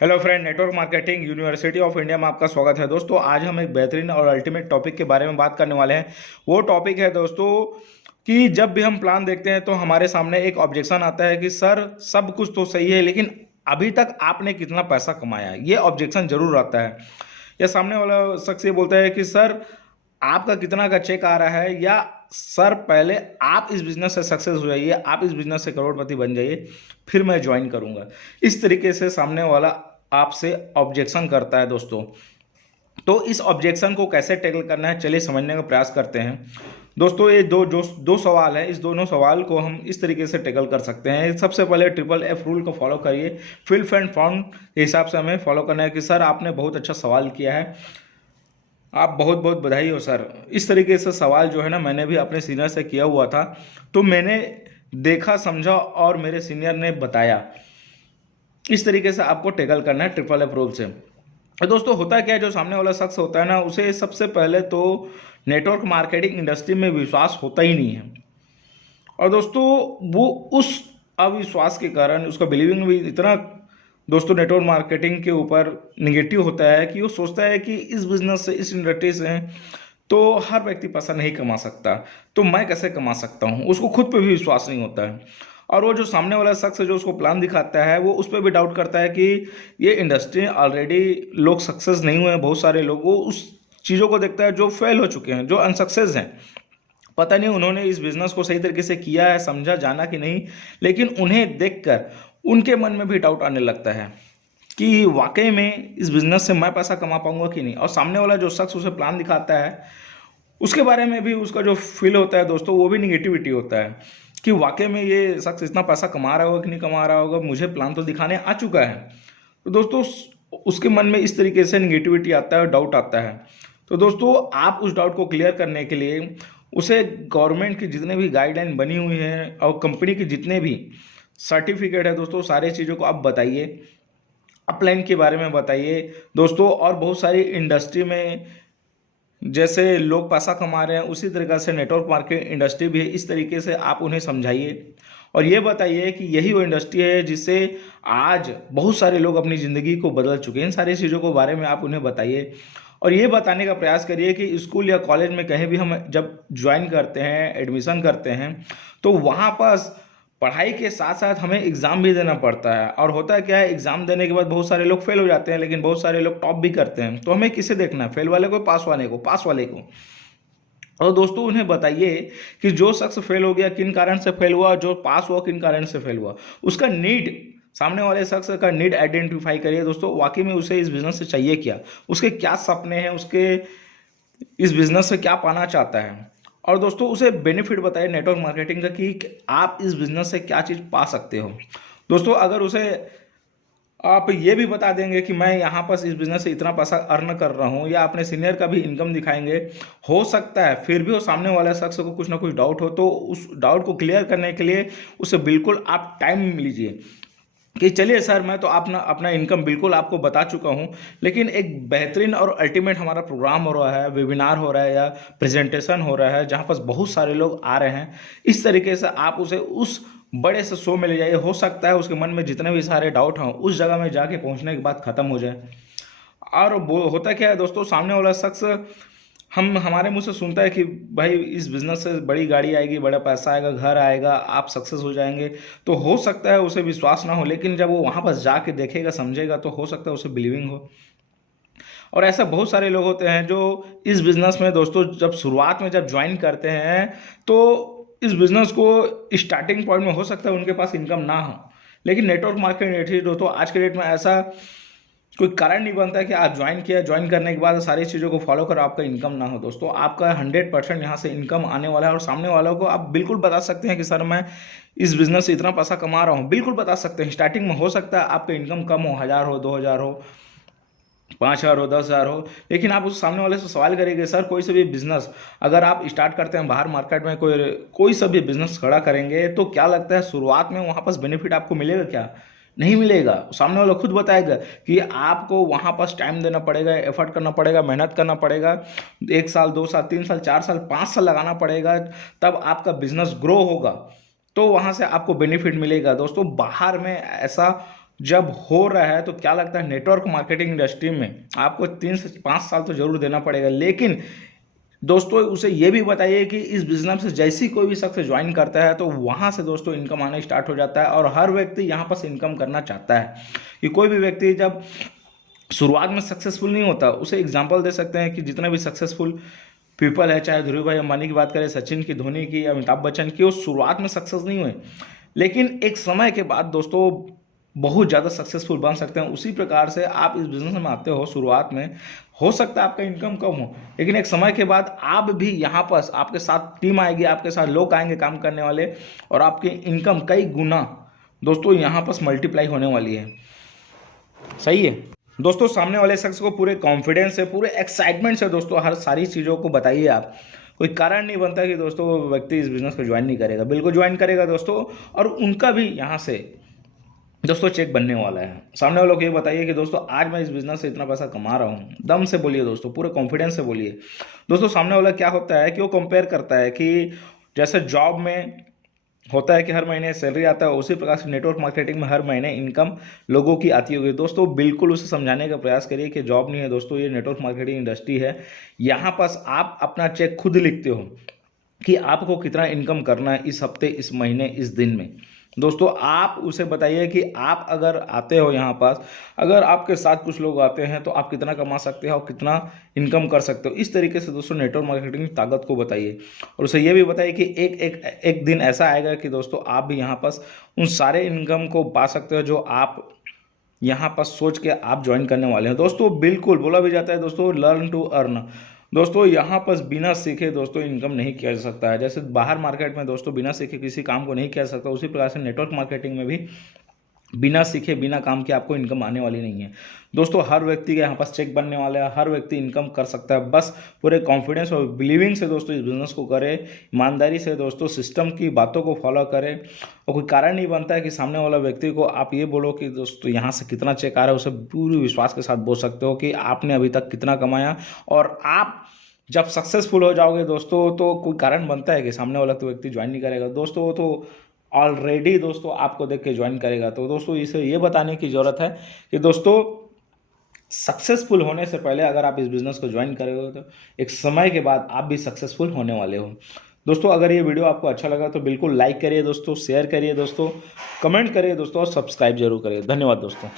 Hello friend, network marketing university of India में आपका स्वागत है। दोस्तों, आज हम एक बेहतरीन और अल्टीमेट टॉपिक के बारे में बात करने वाले हैं। वो टॉपिक है दोस्तों कि जब भी हम प्लान देखते हैं तो हमारे सामने एक ऑब्जेक्शन आता है कि सर सब कुछ तो सही है, लेकिन अभी तक आपने कितना पैसा कमाया। ये ऑब्जेक्शन जरूर आता है। या सामने वाला शख्स ये बोलता है कि सर आपका कितना का चेक आ रहा है, या सर पहले आप इस बिजनेस से सक्सेस हो जाइए, आप इस बिजनेस से करोड़पति बन जाइए, फिर मैं ज्वाइन करूंगा। इस तरीके से सामने वाला आपसे ऑब्जेक्शन करता है दोस्तों। तो इस ऑब्जेक्शन को कैसे टैकल करना है, चलिए समझने का प्रयास करते हैं। दोस्तों, ये दो सवाल है। इस दोनों सवाल को हम इस तरीके से टैकल कर सकते हैं। सबसे पहले ट्रिपल एफ रूल को फॉलो करिए। फिल्फ एंड फाउंड के हिसाब से हमें फॉलो करना है कि सर आपने बहुत अच्छा सवाल किया है, आप बहुत बहुत बधाई हो सर। इस तरीके से सवाल जो है ना, मैंने भी अपने सीनियर से किया हुआ था, तो मैंने देखा, समझा और मेरे सीनियर ने बताया। इस तरीके से आपको टैकल करना है ट्रिपल एफ रूल से। दोस्तों, होता क्या है, जो सामने वाला शख्स होता है ना, उसे सबसे पहले तो नेटवर्क मार्केटिंग इंडस्ट्री में विश्वास होता ही नहीं है। और दोस्तों, वो उस अविश्वास के कारण उसका बिलीविंग भी इतना दोस्तों नेटवर्क मार्केटिंग के ऊपर निगेटिव होता है कि वो सोचता है कि इस बिजनेस से, इस इंडस्ट्री से तो हर व्यक्ति पैसा नहीं कमा सकता, तो मैं कैसे कमा सकता हूँ। उसको खुद पे भी विश्वास नहीं होता है। और वो जो सामने वाला शख्स है जो उसको प्लान दिखाता है, वो उस पर भी डाउट करता है कि ये इंडस्ट्री ऑलरेडी लोग सक्सेस नहीं हुए हैं। बहुत सारे लोग वो उस चीज़ों को देखता है जो फेल हो चुके हैं, जो अनसक्सेस हैं। पता नहीं उन्होंने इस बिजनेस को सही तरीके से किया है, समझा, जाना कि नहीं, लेकिन उन्हें देखकर उनके मन में भी डाउट आने लगता है कि वाकई में इस बिजनेस से मैं पैसा कमा पाऊंगा कि नहीं। और सामने वाला जो शख्स उसे प्लान दिखाता है, उसके बारे में भी उसका जो फील होता है दोस्तों, वो भी निगेटिविटी होता है कि वाकई में ये शख्स इतना पैसा कमा रहा होगा कि नहीं कमा रहा होगा, मुझे प्लान तो दिखाने आ चुका है। तो दोस्तों, उसके मन में इस तरीके से निगेटिविटी आता है और डाउट आता है। तो दोस्तों, आप उस डाउट को क्लियर करने के लिए उसे गवर्नमेंट की जितने भी गाइडलाइन बनी हुई हैं और कंपनी की जितने भी सर्टिफिकेट है दोस्तों, सारी चीज़ों को आप बताइए। अपलाइन के बारे में बताइए दोस्तों। और बहुत सारी इंडस्ट्री में जैसे लोग पैसा कमा रहे हैं, उसी तरीके से नेटवर्क मार्केट इंडस्ट्री भी है। इस तरीके से आप उन्हें समझाइए और ये बताइए कि यही वो इंडस्ट्री है जिससे आज बहुत सारे लोग अपनी ज़िंदगी को बदल चुके हैं। इन सारी चीज़ों के बारे में आप उन्हें बताइए और ये बताने का प्रयास करिए कि स्कूल या कॉलेज में कहीं भी हम जब ज्वाइन करते हैं, एडमिशन करते हैं, तो वहाँ पर पढ़ाई के साथ साथ हमें एग्ज़ाम भी देना पड़ता है। और होता है क्या है, एग्ज़ाम देने के बाद बहुत सारे लोग फेल हो जाते हैं, लेकिन बहुत सारे लोग टॉप भी करते हैं। तो हमें किसे देखना है, फेल वाले को, पास वाले को? पास वाले को। और दोस्तों, उन्हें बताइए कि जो शख्स फेल हो गया किन कारण से फेल हुआ, जो पास हुआ किन कारण से फेल हुआ। उसका नीड, सामने वाले शख्स का नीड आइडेंटिफाई करिए दोस्तों। वाकई में उसे इस बिजनेस से चाहिए क्या, उसके क्या सपने हैं, उसके इस बिजनेस से क्या पाना चाहता है। और दोस्तों, उसे बेनिफिट बताइए नेटवर्क मार्केटिंग का कि आप इस बिजनेस से क्या चीज़ पा सकते हो। दोस्तों, अगर उसे आप ये भी बता देंगे कि मैं यहाँ पर इस बिजनेस से इतना पैसा अर्न कर रहा हूँ, या अपने सीनियर का भी इनकम दिखाएंगे, हो सकता है फिर भी वो सामने वाले शख्स को कुछ ना कुछ डाउट हो, तो उस डाउट को क्लियर करने के लिए उसे बिल्कुल आप टाइम लीजिए कि चलिए सर, मैं तो अपना अपना इनकम बिल्कुल आपको बता चुका हूं, लेकिन एक बेहतरीन और अल्टीमेट हमारा प्रोग्राम हो रहा है, वेबिनार हो रहा है या प्रेजेंटेशन हो रहा है, जहां पर बहुत सारे लोग आ रहे हैं। इस तरीके से आप उसे उस बड़े से शो में ले जाइए। हो सकता है उसके मन में जितने भी सारे डाउट हों, उस जगह में जाके पहुंचने के बाद ख़त्म हो जाए। और वो होता क्या है दोस्तों, सामने वाला शख्स हम हमारे मुंह से सुनता है कि भाई इस बिज़नेस से बड़ी गाड़ी आएगी, बड़ा पैसा आएगा, घर आएगा, आप सक्सेस हो जाएंगे। तो हो सकता है उसे विश्वास ना हो, लेकिन जब वो वहाँ पर जाके देखेगा, समझेगा, तो हो सकता है उसे बिलीविंग हो। और ऐसा बहुत सारे लोग होते हैं जो इस बिज़नेस में दोस्तों जब शुरुआत में जब ज्वाइन करते हैं, तो इस बिज़नेस को स्टार्टिंग पॉइंट में हो सकता है उनके पास इनकम ना हो, लेकिन नेटवर्क मार्केटिंग दोस्तों आज के डेट में ऐसा कोई कारण नहीं बनता कि आप ज्वाइन किया, ज्वाइन करने के बाद सारी चीज़ों को फॉलो करो, आपका इनकम ना हो। दोस्तों, आपका 100% यहाँ से इनकम आने वाला है। और सामने वालों को आप बिल्कुल बता सकते हैं कि सर मैं इस बिज़नेस से इतना पैसा कमा रहा हूँ, बिल्कुल बता सकते हैं। स्टार्टिंग में हो सकता है आपका इनकम कम हो, 1000 हो, 2000 हो, 5000 हो, 10,000 हो, लेकिन आप उस सामने वाले से सवाल करेंगे, सर कोई सा भी बिजनेस अगर आप स्टार्ट करते हैं, बाहर मार्केट में कोई सा भी बिजनेस खड़ा करेंगे, तो क्या लगता है शुरुआत में वहाँ पर बेनिफिट आपको मिलेगा क्या? नहीं मिलेगा। सामने वाला खुद बताएगा कि आपको वहाँ पर टाइम देना पड़ेगा, एफर्ट करना पड़ेगा, मेहनत करना पड़ेगा, 1 साल, 2 साल, 3 साल, 4 साल, 5 साल लगाना पड़ेगा, तब आपका बिजनेस ग्रो होगा, तो वहाँ से आपको बेनिफिट मिलेगा। दोस्तों, बाहर में ऐसा जब हो रहा है तो क्या लगता है नेटवर्क मार्केटिंग इंडस्ट्री में आपको 3 से 5 साल तो जरूर देना पड़ेगा, लेकिन दोस्तों उसे ये भी बताइए कि इस बिजनेस से जैसी कोई भी शख्स ज्वाइन करता है तो वहाँ से दोस्तों इनकम आना स्टार्ट हो जाता है, और हर व्यक्ति यहाँ पर इनकम करना चाहता है। कि कोई भी व्यक्ति जब शुरुआत में सक्सेसफुल नहीं होता, उसे एग्जांपल दे सकते हैं कि जितने भी सक्सेसफुल पीपल है, चाहे ध्रुव भाई अंबानी की बात करें, सचिन की, धोनी की, अमिताभ बच्चन की, वो शुरुआत में सक्सेस नहीं हुए, लेकिन एक समय के बाद दोस्तों बहुत ज़्यादा सक्सेसफुल बन सकते हैं। उसी प्रकार से आप इस बिजनेस में आते हो, शुरुआत में हो सकता है आपका इनकम कम हो, लेकिन एक समय के बाद आप भी यहाँ पर आपके साथ टीम आएगी, आपके साथ लोग आएंगे काम करने वाले, और आपकी इनकम कई गुना दोस्तों यहाँ पर मल्टीप्लाई होने वाली है। सही है दोस्तों, सामने वाले शख्स को पूरे कॉन्फिडेंस से, पूरे एक्साइटमेंट से दोस्तों हर सारी चीज़ों को बताइए आप। कोई कारण नहीं बनता कि दोस्तों वो व्यक्ति इस बिज़नेस को ज्वाइन नहीं करेगा, बिल्कुल ज्वाइन करेगा दोस्तों, और उनका भी यहाँ से दोस्तों चेक बनने वाला है। सामने वालों को ये बताइए कि दोस्तों आज मैं इस बिज़नेस से इतना पैसा कमा रहा हूँ, दम से बोलिए दोस्तों, पूरे कॉन्फिडेंस से बोलिए। दोस्तों सामने वाला क्या होता है कि वो कंपेयर करता है कि जैसे जॉब में होता है कि हर महीने सैलरी आता है, उसी प्रकार से नेटवर्क मार्केटिंग में हर महीने इनकम लोगों की आती होगी। दोस्तों बिल्कुल उसे समझाने का प्रयास करिए कि जॉब नहीं है दोस्तों, ये नेटवर्क मार्केटिंग इंडस्ट्री है। यहाँ पास आप अपना चेक खुद लिखते हो कि आपको कितना इनकम करना है इस हफ्ते, इस महीने, इस दिन में। दोस्तों आप उसे बताइए कि आप अगर आते हो यहाँ पास, अगर आपके साथ कुछ लोग आते हैं तो आप कितना कमा सकते हो और कितना इनकम कर सकते हो। इस तरीके से दोस्तों नेटवर्क मार्केटिंग की ताकत को बताइए, और उसे ये भी बताइए कि एक दिन ऐसा आएगा कि दोस्तों आप भी यहाँ पास उन सारे इनकम को पा सकते हो जो आप यहाँ पर सोच के आप ज्वाइन करने वाले हैं। दोस्तों बिल्कुल बोला भी जाता है दोस्तों, लर्न टू अर्न। दोस्तों यहाँ पर बिना सीखे दोस्तों इनकम नहीं किया जा सकता है। जैसे बाहर मार्केट में दोस्तों बिना सीखे किसी काम को नहीं किया जा सकता, उसी प्रकार से नेटवर्क मार्केटिंग में भी बिना सीखे, बिना काम के आपको इनकम आने वाली नहीं है। दोस्तों हर व्यक्ति के यहाँ पास चेक बनने वाला है, हर व्यक्ति इनकम कर सकता है, बस पूरे कॉन्फिडेंस और बिलीविंग से दोस्तों इस बिज़नेस को करें, ईमानदारी से दोस्तों सिस्टम की बातों को फॉलो करें। और कोई कारण नहीं बनता है कि सामने वाला व्यक्ति को आप ये बोलो कि दोस्तों यहाँ से कितना चेक आ रहा है, उसे पूरी विश्वास के साथ बोल सकते हो कि आपने अभी तक कितना कमाया। और आप जब सक्सेसफुल हो जाओगे दोस्तों, तो कोई कारण बनता है कि सामने वाला तो व्यक्ति ज्वाइन नहीं करेगा दोस्तों, वो तो ऑलरेडी दोस्तों आपको देख के ज्वाइन करेगा। तो दोस्तों इसे ये बताने की ज़रूरत है कि दोस्तों सक्सेसफुल होने से पहले अगर आप इस बिज़नेस को ज्वाइन करोगे तो एक समय के बाद आप भी सक्सेसफुल होने वाले हो। दोस्तों अगर ये वीडियो आपको अच्छा लगा तो बिल्कुल लाइक करिए दोस्तों, शेयर करिए दोस्तों, कमेंट करिए दोस्तों, और सब्सक्राइब जरूर करिए। धन्यवाद दोस्तों।